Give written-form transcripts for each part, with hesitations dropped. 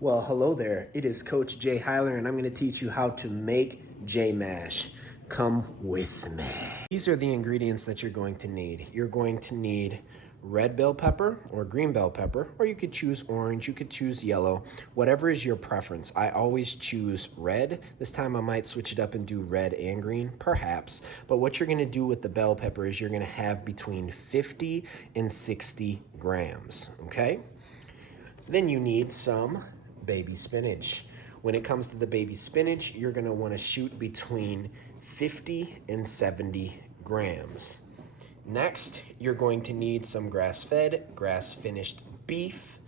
Well, hello there. It is Coach Jay Hyler, and I'm going to teach you how to make J Mash. Come with me. These are the ingredients that you're going to need. You're going to need red bell pepper or green bell pepper, or you could choose orange, you could choose yellow, whatever is your preference. I always choose red. This time I might switch it up and do red and green, perhaps. But what you're going to do with the bell pepper is you're going to have between 50 and 60 grams, okay? Then you need some baby spinach. When it comes to the baby spinach, you're gonna wanna shoot between 50 and 70 grams. Next, you're going to need some grass-fed, grass-finished beef,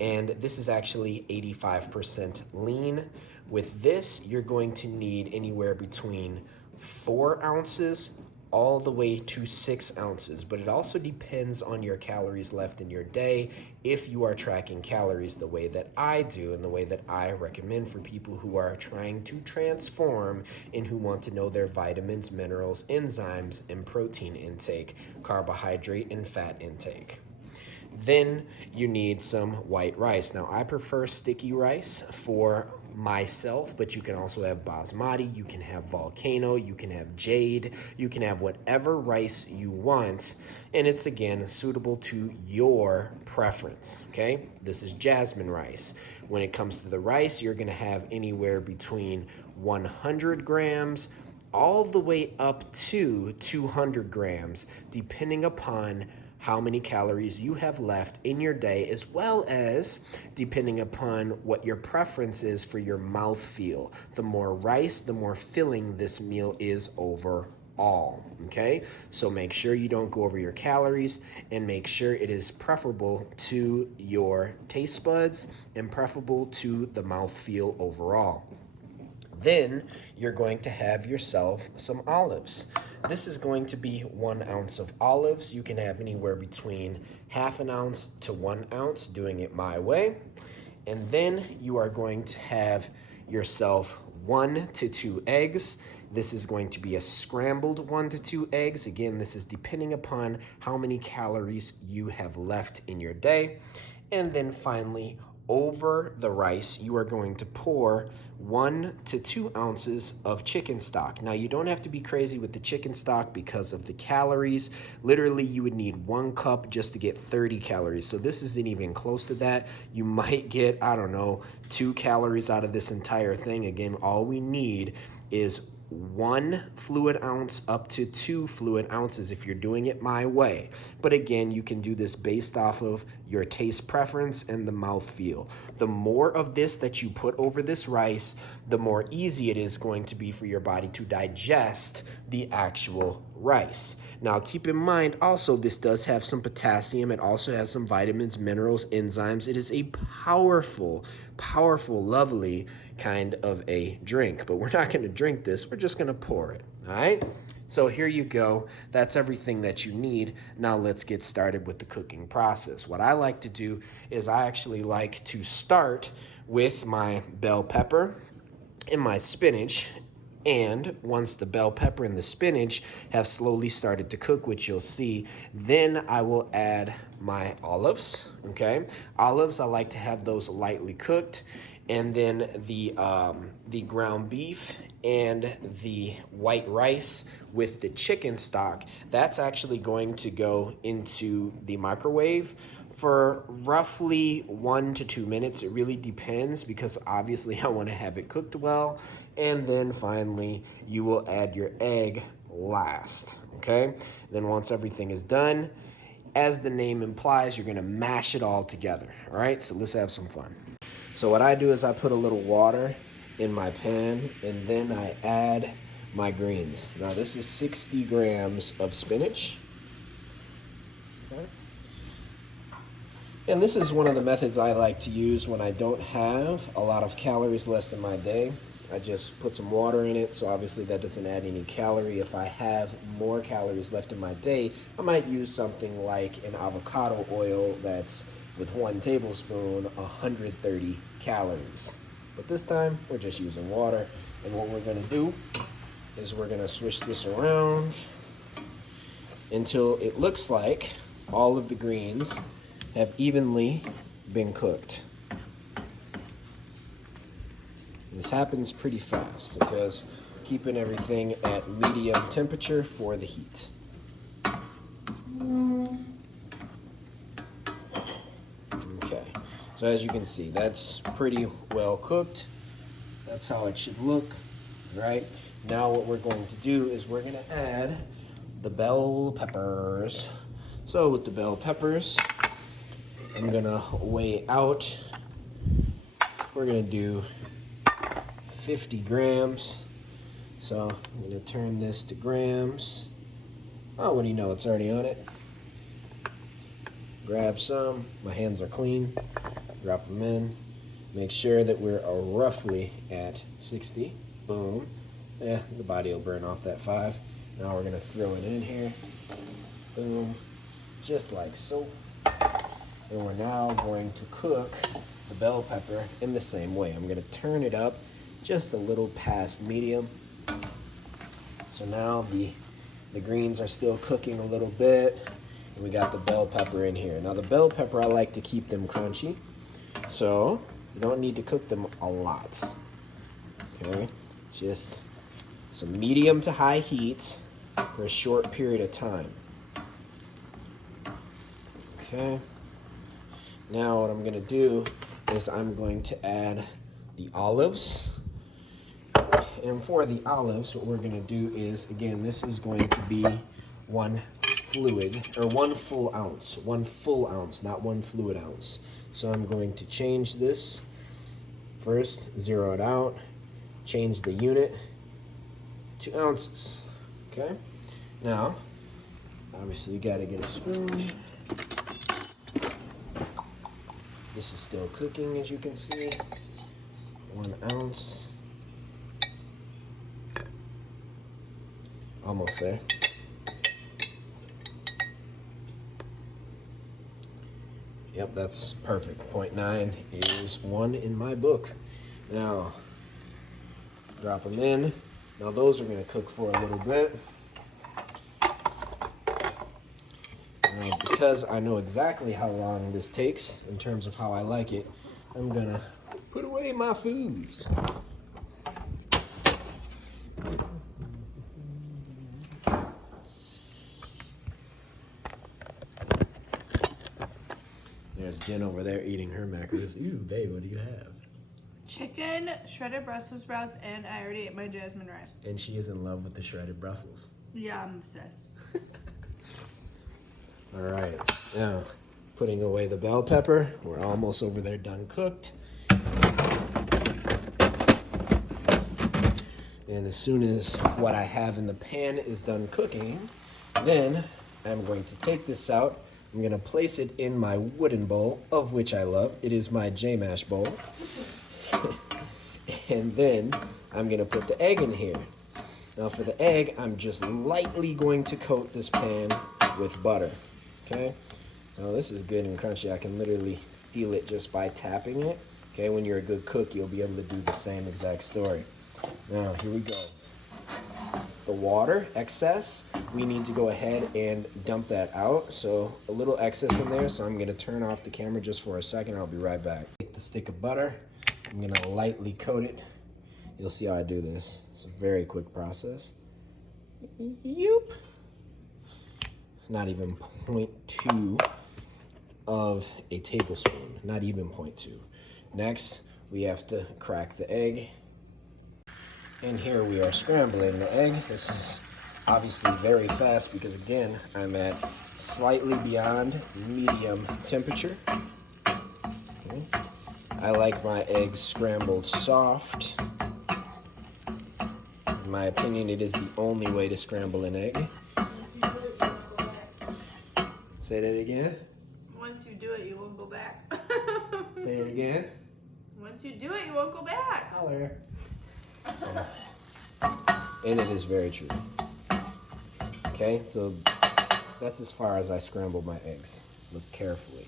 and this is actually 85% lean. With this, you're going to need anywhere between 4 ounces all the way to 6 ounces, but it also depends on your calories left in your day if you are tracking calories the way that I do and the way that I recommend for people who are trying to transform and who want to know their vitamins, minerals, enzymes, and protein intake, carbohydrate and fat intake. Then you need some white rice. Now, I prefer sticky rice for myself, but you can also have basmati, you can have volcano, you can have jade, you can have whatever rice you want, and it's again suitable to your preference, okay? This is jasmine rice. When it comes to the rice, you're gonna have anywhere between 100 grams all the way up to 200 grams, depending upon how many calories you have left in your day, as well as depending upon what your preference is for your mouth feel. The more rice, the more filling this meal is overall, okay? So make sure you don't go over your calories and make sure it is preferable to your taste buds and preferable to the mouth feel overall. Then you're going to have yourself some olives. This is going to be 1 ounce of olives. You can have anywhere between half an ounce to 1 ounce, doing it my way. And then you are going to have yourself 1 to 2 eggs. This is going to be a scrambled 1 to 2 eggs. Again, this is depending upon how many calories you have left in your day. And then finally, over the rice, you are going to pour 1 to 2 ounces of chicken stock. Now, you don't have to be crazy with the chicken stock because of the calories. Literally, you would need 1 cup just to get 30 calories. So this isn't even close to that. You might get, I don't know, 2 calories out of this entire thing. Again, all we need is 1 fluid ounce up to 2 fluid ounces if you're doing it my way. But again, you can do this based off of your taste preference and the mouth feel. The more of this that you put over this rice, the more easy it is going to be for your body to digest the actual rice. Now, keep in mind also, this does have some potassium. It also has some vitamins, minerals, enzymes. It is a powerful, lovely kind of a drink. But we're not going to drink this. We're just going to pour it. All right? So here you go. That's everything that you need. Now let's get started with the cooking process. What I like to do is I actually like to start with my bell pepper and my spinach. And once the bell pepper and the spinach have slowly started to cook, which you'll see, then I will add my olives, okay? Olives, I like to have those lightly cooked. And then the ground beef and the white rice with the chicken stock, that's actually going to go into the microwave for roughly 1 to 2 minutes. It really depends because obviously I want to have it cooked well. And then finally, you will add your egg last, okay? Then once everything is done, as the name implies, you're gonna mash it all together, all right? So let's have some fun. So what I do is I put a little water in my pan and then I add my greens. Now this is 60 grams of spinach. Okay. And this is one of the methods I like to use when I don't have a lot of calories left in my day. I just put some water in it, so obviously that doesn't add any calorie. If I have more calories left in my day, I might use something like an avocado oil that's with 1 tablespoon, 130 calories. But this time, we're just using water. And what we're gonna do is we're gonna swish this around until it looks like all of the greens have evenly been cooked. This happens pretty fast because keeping everything at medium temperature for the heat. Okay, so as you can see, that's pretty well cooked. That's how it should look, right? Now what we're going to do is we're gonna add the bell peppers. So with the bell peppers, I'm gonna weigh out. We're gonna do 50 grams. So I'm gonna turn this to grams. Oh, what do you know? It's already on it. Grab some. My hands are clean. Drop them in. Make sure that we're roughly at 60. Boom. Yeah, the body will burn off that 5. Now we're gonna throw it in here. Boom. Just like so. And we're now going to cook the bell pepper in the same way. I'm gonna turn it up just a little past medium. So now the greens are still cooking a little bit, and we got the bell pepper in here. Now the bell pepper, I like to keep them crunchy, so you don't need to cook them a lot. Okay, just some medium to high heat for a short period of time. Okay, now what I'm gonna do is I'm going to add the olives. And for the olives, what we're gonna do is, again, this is going to be one full ounce, not one fluid ounce. So I'm going to change this first, zero it out, change the unit to ounces. Okay, now obviously you got to get a spoon. This is still cooking, as you can see. 1 ounce. Almost there. Yep, that's perfect. 0.9 is 1 in my book. Now, drop them in. Now those are going to cook for a little bit. Now, because I know exactly how long this takes in terms of how I like it, I'm going to put away my foods. There's Jen over there eating her macros. Ooh, babe, what do you have? Chicken, shredded Brussels sprouts, and I already ate my jasmine rice. And she is in love with the shredded Brussels. Yeah, I'm obsessed. All right, now putting away the bell pepper. We're almost over there done cooked. And as soon as what I have in the pan is done cooking, then I'm going to take this out. I'm gonna place it in my wooden bowl, of which I love. It is my J-Mash bowl. And then I'm gonna put the egg in here. Now for the egg, I'm just lightly going to coat this pan with butter, okay? Now this is good and crunchy. I can literally feel it just by tapping it, okay? When you're a good cook, you'll be able to do the same exact story. Now, here we go. The water excess, we need to go ahead and dump that out. So a little excess in there, so I'm gonna turn off the camera just for a second. I'll be right back. Take the stick of butter, I'm gonna lightly coat it. You'll see how I do this. It's a very quick process. Yoop. Not even 0.2 of a tablespoon, not even 0.2. Next, we have to crack the egg. And here we are scrambling the egg. This is obviously very fast because, again, I'm at slightly beyond medium temperature. Okay. I like my eggs scrambled soft. In my opinion, it is the only way to scramble an egg. Say that again. Once you do it, you won't go back. Say it again. Once you do it, you won't go back. Holler. And it is very true. Okay, so that's as far as I scramble my eggs. Look carefully.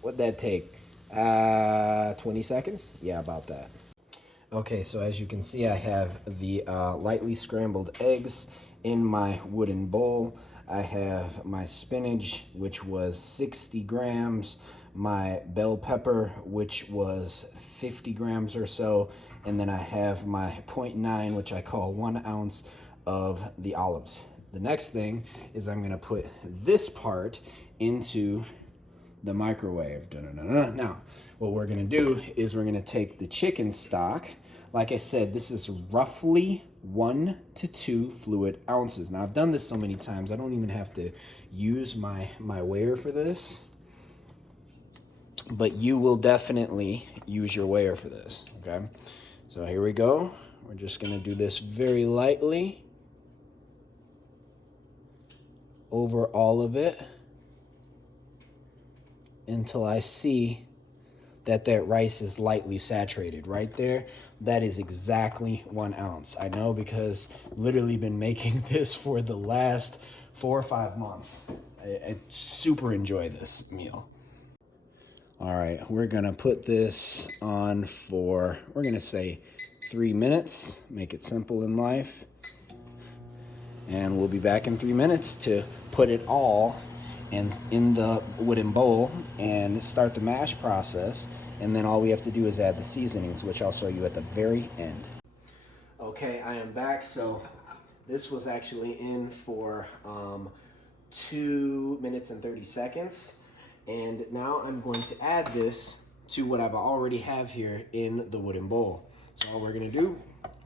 What'd that take? 20 seconds? Yeah, about that. Okay, so as you can see, I have the lightly scrambled eggs in my wooden bowl. I have my spinach, which was 60 grams, my bell pepper, which was 50 grams or so, and then I have my 0.9, which I call 1 ounce of the olives. The next thing is I'm gonna put this part into the microwave. Now, what we're gonna do is we're gonna take the chicken stock. Like I said, this is roughly 1 to 2 fluid ounces. Now, I've done this so many times, I don't even have to use my weigher for this, but you will definitely use your weigher for this, okay? So here we go. We're just gonna do this very lightly over all of it until I see that rice is lightly saturated. Right there, that is exactly 1 ounce. I know because I've literally been making this for the last 4 or 5 months. I super enjoy this meal. All right, we're gonna put this on for, we're gonna say 3 minutes, make it simple in life. And we'll be back in 3 minutes to put it all in the wooden bowl and start the mash process. And then all we have to do is add the seasonings, which I'll show you at the very end. Okay, I am back. So this was actually in for 2 minutes and 30 seconds. And now I'm going to add this to what I've already have here in the wooden bowl. So all we're gonna do,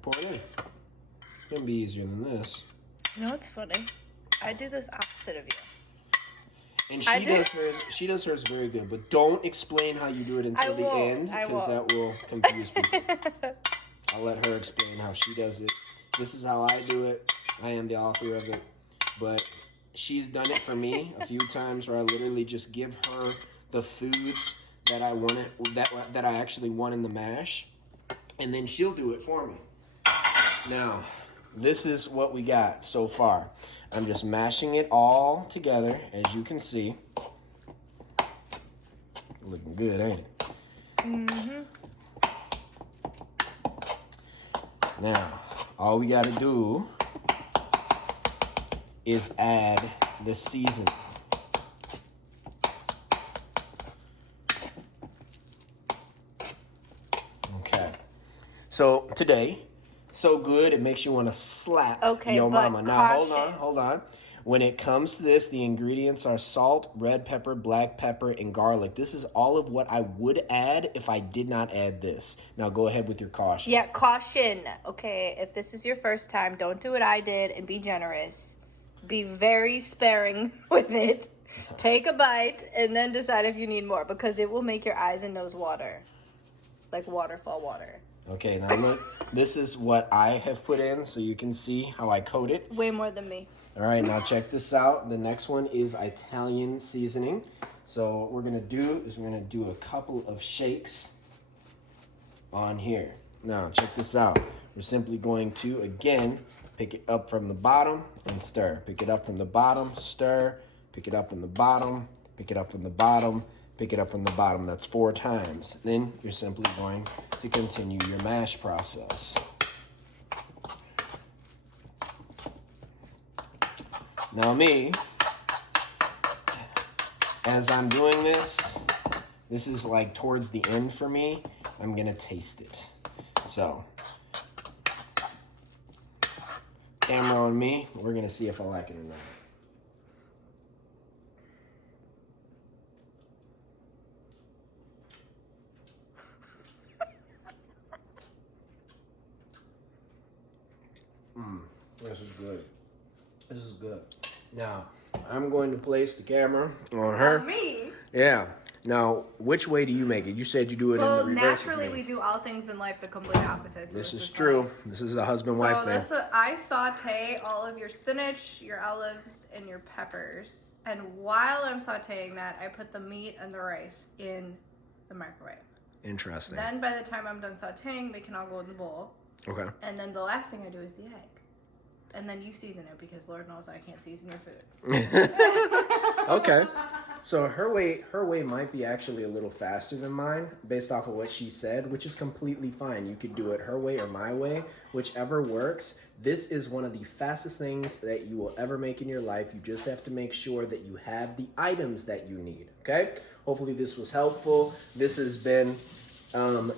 pour it in. It's gonna be easier than this. You know what's funny? I do this opposite of you. And she does hers very good, but don't explain how you do it until the end, because that will confuse people. I'll let her explain how she does it. This is how I do it. I am the author of it, but she's done it for me a few times where I literally just give her the foods that I wanted, that I actually want in the mash, and then she'll do it for me. Now, this is what we got so far. I'm just mashing it all together, as you can see. Looking good, ain't it? Mm-hmm. Now, all we gotta do is add the seasoning. Okay. So today, so good it makes you want to slap your mama. Now hold on. When it comes to this, the ingredients are salt, red pepper, black pepper, and garlic. This is all of what I would add if I did not add this. Now go ahead with your caution. Yeah, caution. Okay, if this is your first time, don't do what I did and be generous. Be very sparing with it. Take a bite and then decide if you need more, because it will make your eyes and nose water. Like waterfall water. Okay, now look, this is what I have put in so you can see how I coat it. Way more than me. All right, now check this out. The next one is Italian seasoning. So what we're gonna do is we're gonna do a couple of shakes on here. Now check this out. We're simply going to, again, pick it up from the bottom and stir. Pick it up from the bottom, stir. Pick it up from the bottom, pick it up from the bottom, pick it up from the bottom. That's 4 times. Then you're simply going to continue your mash process. Now me, as I'm doing this is like towards the end for me, I'm gonna taste it. So, camera on me, we're gonna see if I like it or not. This is good. This is good. Now, I'm going to place the camera on her. On me? Yeah. Now, which way do you make it? You said you do it in the reverse. Naturally, we do all things in life the complete opposite. So this is true. This is a husband-wife thing. So I saute all of your spinach, your olives, and your peppers. And while I'm sauteing that, I put the meat and the rice in the microwave. Interesting. Then by the time I'm done sauteing, they can all go in the bowl. Okay. And then the last thing I do is the egg. And then you season it, because Lord knows I can't season your food. Okay. So her way might be actually a little faster than mine based off of what she said, which is completely fine. You could do it her way or my way, whichever works. This is one of the fastest things that you will ever make in your life. You just have to make sure that you have the items that you need, okay? Hopefully this was helpful. This has been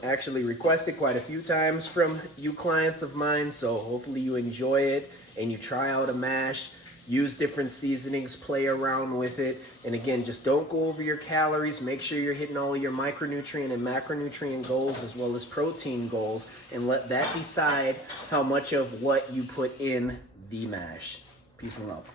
actually requested quite a few times from you clients of mine, so hopefully you enjoy it and you try out a mash. Use different seasonings, play around with it, and again, just don't go over your calories. Make sure you're hitting all of your micronutrient and macronutrient goals as well as protein goals, and let that decide how much of what you put in the mash. Peace and love.